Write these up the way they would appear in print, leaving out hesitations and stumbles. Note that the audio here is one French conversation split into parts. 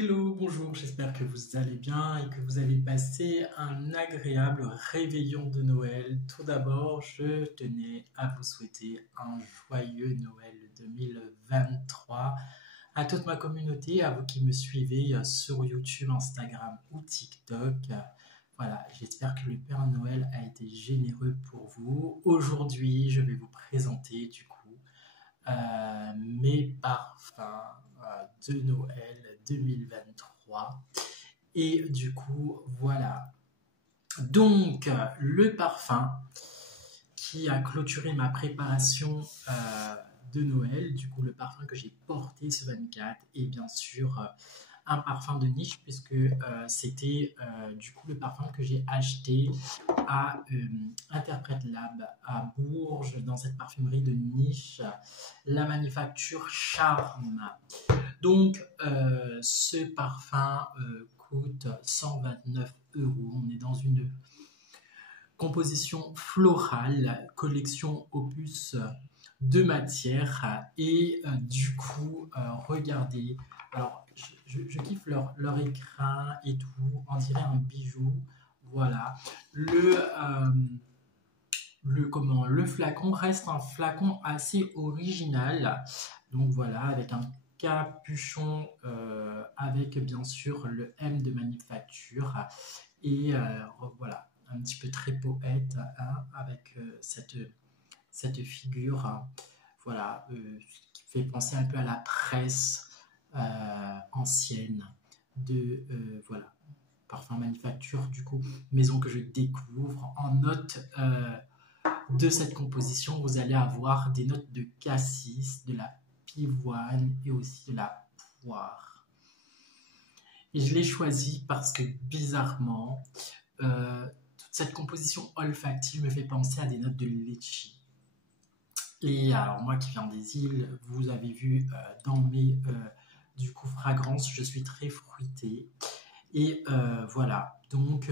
Hello, bonjour, j'espère que vous allez bien et que vous avez passé un agréable réveillon de Noël. Tout d'abord, je tenais à vous souhaiter un joyeux Noël 2023 à toute ma communauté, à vous qui me suivez sur YouTube, Instagram ou TikTok. Voilà, j'espère que le Père Noël a été généreux pour vous. Aujourd'hui, je vais vous présenter mes parfums de Noël 2023. Et du coup, voilà. Donc, le parfum qui a clôturé ma préparation de Noël, du coup, le parfum que j'ai porté ce 24, et bien sûr, un parfum de niche, puisque c'était du coup le parfum que j'ai acheté à Interprète Lab à Bourges, dans cette parfumerie de niche, la manufacture Charme. Donc, ce parfum coûte 129 euros. On est dans une composition florale, collection opus de matière. Et du coup, regardez, alors je kiffe leur écrin et tout, on dirait un bijou. Voilà. Le flacon reste un flacon assez original. Donc voilà, avec un capuchon avec bien sûr le M de manufacture. Et voilà, un petit peu très poète hein, avec cette figure voilà, qui fait penser un peu à la presse ancienne de voilà, parfum manufacture, du coup, maison que je découvre. En note de cette composition, vous allez avoir des notes de cassis, de la pivoine et aussi de la poire. Et je l'ai choisi parce que bizarrement, toute cette composition olfactive me fait penser à des notes de litchi. Et alors moi qui viens des îles, vous avez vu dans mes du coup fragrances, je suis très fruité. Et voilà, donc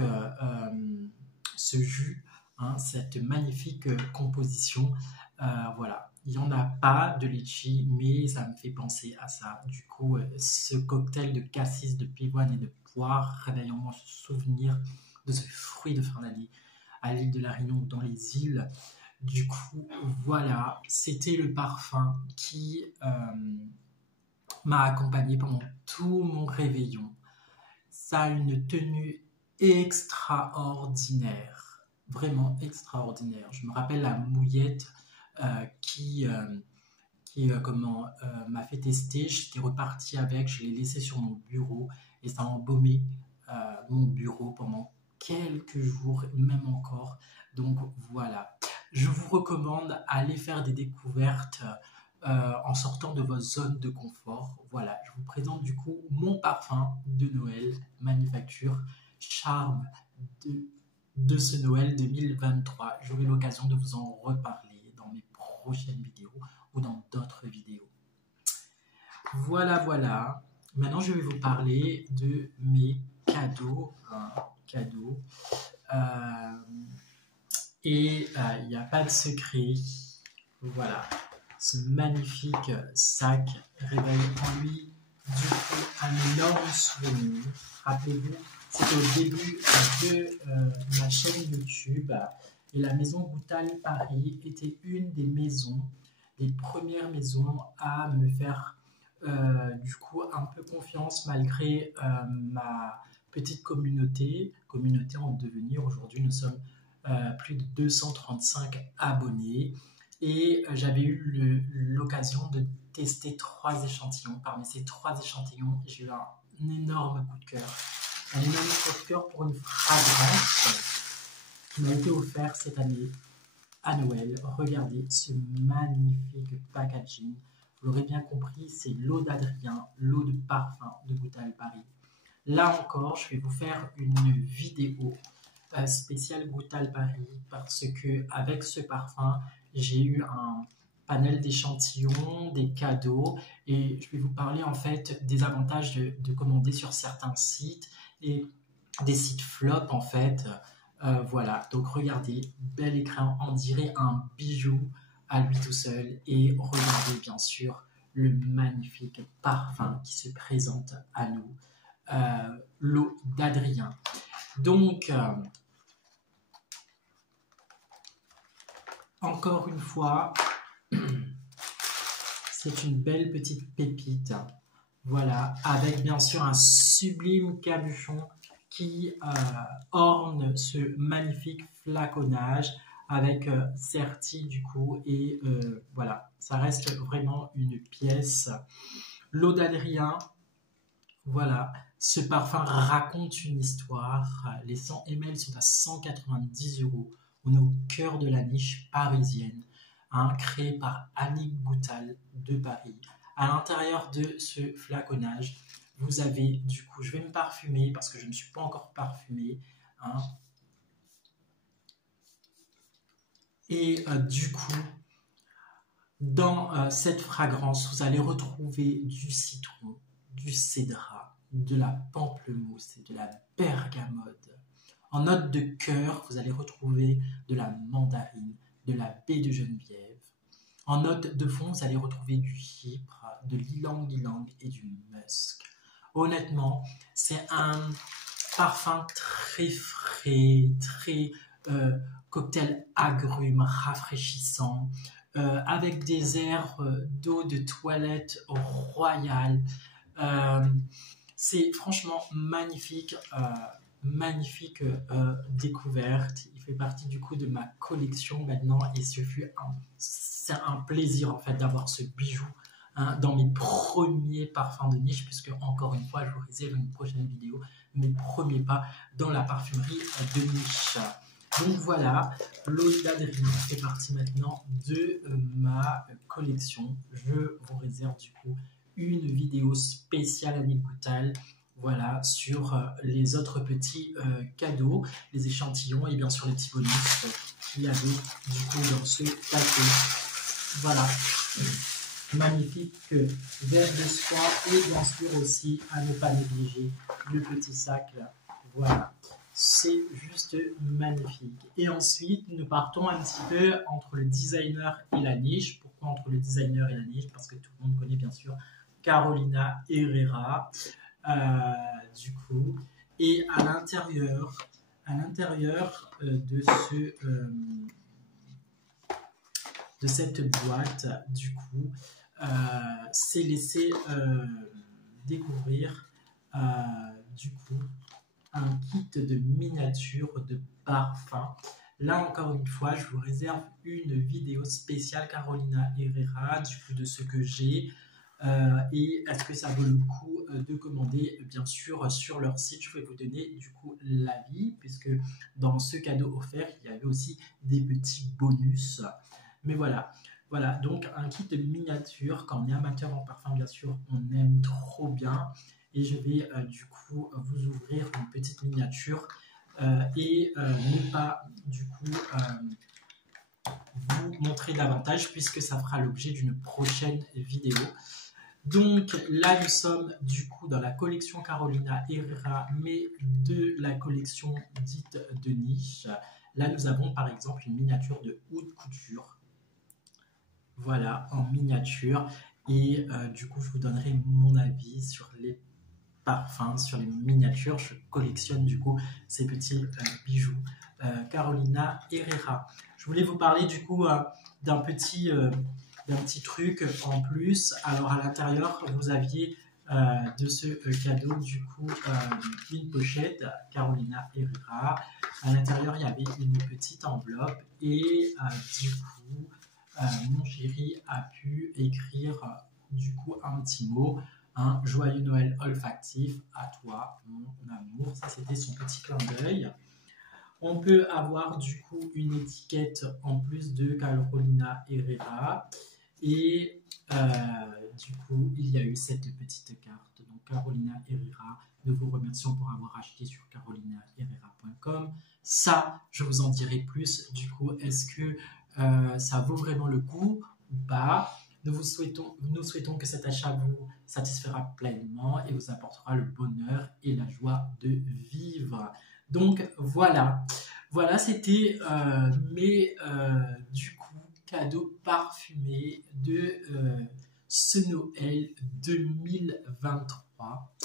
ce jus, hein, cette magnifique composition, voilà. Il n'y en a pas de litchi, mais ça me fait penser à ça. Du coup, ce cocktail de cassis, de pivoine et de poire réveille en moi ce souvenir de ce fruit de fin d'année à l'île de la Réunion ou dans les îles. Du coup, voilà, c'était le parfum qui m'a accompagné pendant tout mon réveillon. Ça a une tenue extraordinaire, vraiment extraordinaire. Je me rappelle la mouillette qui m'a fait tester. J'étais reparti avec, je l'ai laissé sur mon bureau et ça a embaumé mon bureau pendant quelques jours, même encore. Donc voilà, je vous recommande aller faire des découvertes en sortant de votre zone de confort. Voilà, je vous présente du coup mon parfum de Noël, manufacture Charme de ce Noël 2023. J'aurai l'occasion de vous en reparler dans mes prochaines vidéos ou dans d'autres vidéos. Voilà, voilà. Maintenant, je vais vous parler de mes cadeaux. Et il n'y a pas de secret. Voilà. Ce magnifique sac révèle en lui du coup un énorme souvenir. Rappelez-vous, c'était au début de ma chaîne YouTube et la maison Goutal Paris était une des premières maisons à me faire du coup un peu confiance malgré ma petite communauté en devenir. Aujourd'hui, nous sommes plus de 235 abonnés. Et j'avais eu l'occasion de tester 3 échantillons. Parmi ces 3 échantillons, j'ai eu un énorme coup de cœur. Un énorme coup de cœur pour une fragrance qui m'a été offerte cette année à Noël. Regardez ce magnifique packaging. Vous l'aurez bien compris, c'est l'eau d'Adrien, l'eau de parfum de Goutal Paris. Là encore, je vais vous faire une vidéo spéciale Goutal Paris parce que avec ce parfum, j'ai eu un panel d'échantillons, des cadeaux et je vais vous parler en fait des avantages de commander sur certains sites et des sites flop en fait. Voilà, donc regardez, bel écran, on dirait un bijou à lui tout seul et regardez bien sûr le magnifique parfum qui se présente à nous. l'eau d'Adrien. Donc, encore une fois, c'est une belle petite pépite. Voilà, avec bien sûr un sublime capuchon qui orne ce magnifique flaconnage avec Certi du coup. Et voilà, ça reste vraiment une pièce. L'eau d'Adrien, voilà, ce parfum raconte une histoire. Les 100 ml sont à 190 €. On est au cœur de la niche parisienne, hein, créée par Annick Goutal de Paris. À l'intérieur de ce flaconnage, vous avez du coup, je vais me parfumer parce que je ne me suis pas encore parfumé, hein. Et du coup, dans cette fragrance, vous allez retrouver du citron, du cédrat, de la pamplemousse et de la bergamote. En note de cœur, vous allez retrouver de la mandarine, de la baie de Geneviève. En note de fond, vous allez retrouver du chypre, de l'ylang-ylang et du musk. Honnêtement, c'est un parfum très frais, très cocktail agrumes, rafraîchissant, avec des airs d'eau de toilette royale. C'est franchement magnifique, magnifique découverte. Il fait partie du coup de ma collection maintenant et c'est un plaisir en fait d'avoir ce bijou, hein, dans mes premiers parfums de niche, puisque encore une fois je vous réserve une prochaine vidéo, mes premiers pas dans la parfumerie de niche. Donc voilà, l'eau d'Adrien fait partie maintenant de ma collection. Je vous réserve du coup une vidéo spéciale Annick Goutal, voilà, sur les autres petits cadeaux, les échantillons et bien sûr les petits bonus qu'il y avait du coup dans ce paquet. Voilà, magnifique verre de soie et bien sûr aussi, à ne pas négliger, le petit sac là. Voilà, c'est juste magnifique. Et ensuite, nous partons un petit peu entre le designer et la niche. Pourquoi entre le designer et la niche? Parce que tout le monde connaît bien sûr Carolina Herrera, du coup. Et à l'intérieur de cette boîte, du coup, c'est laissé découvrir du coup un kit de miniature de parfum. Là encore une fois, je vous réserve une vidéo spéciale Carolina Herrera du coup de ce que j'ai. Et est-ce que ça vaut le coup de commander? Bien sûr, sur leur site, je vais vous donner du coup l'avis, puisque dans ce cadeau offert, il y avait aussi des petits bonus. Mais voilà, voilà, donc un kit de miniature. Quand on est amateur en parfum, bien sûr, on aime trop bien. Et je vais du coup vous ouvrir une petite miniature et ne pas du coup vous montrer davantage, puisque ça fera l'objet d'une prochaine vidéo. Donc là, nous sommes du coup dans la collection Carolina Herrera, mais de la collection dite de niche. Là, nous avons par exemple une miniature de haute couture. Voilà, en miniature. Et du coup, je vous donnerai mon avis sur les parfums, sur les miniatures. Je collectionne du coup ces petits bijoux Carolina Herrera. Je voulais vous parler du coup d'un petit truc en plus. Alors à l'intérieur, vous aviez de ce cadeau du coup une pochette Carolina Herrera. À l'intérieur, il y avait une petite enveloppe et du coup, mon chéri a pu écrire du coup un petit mot. Un joyeux Noël olfactif à toi, mon amour. Ça, c'était son petit clin d'œil. On peut avoir du coup une étiquette en plus de Carolina Herrera. Et du coup, il y a eu cette petite carte. Donc, Carolina Herrera, nous vous remercions pour avoir acheté sur carolinaherrera.com. Ça, je vous en dirai plus. Du coup, est-ce que ça vaut vraiment le coup ou pas? Nous souhaitons que cet achat vous satisfera pleinement et vous apportera le bonheur et la joie de vivre. Donc voilà, voilà, c'était mes du coup cadeaux parfumés de ce Noël 2023.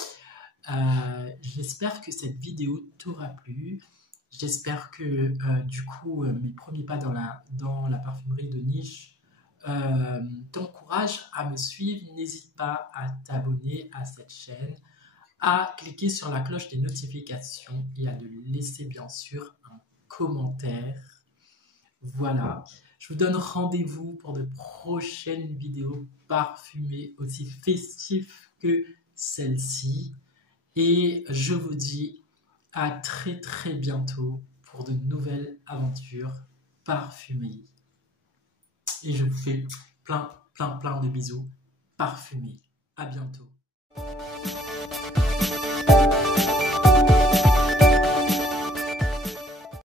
J'espère que cette vidéo t'aura plu. J'espère que du coup mes premiers pas dans la parfumerie de niche t'encouragent à me suivre. N'hésite pas à t'abonner à cette chaîne, à cliquer sur la cloche des notifications et à de laisser bien sûr un commentaire. Voilà, je vous donne rendez-vous pour de prochaines vidéos parfumées aussi festives que celle-ci. Et je vous dis à très très bientôt pour de nouvelles aventures parfumées. Et je vous fais plein de bisous parfumés. À bientôt.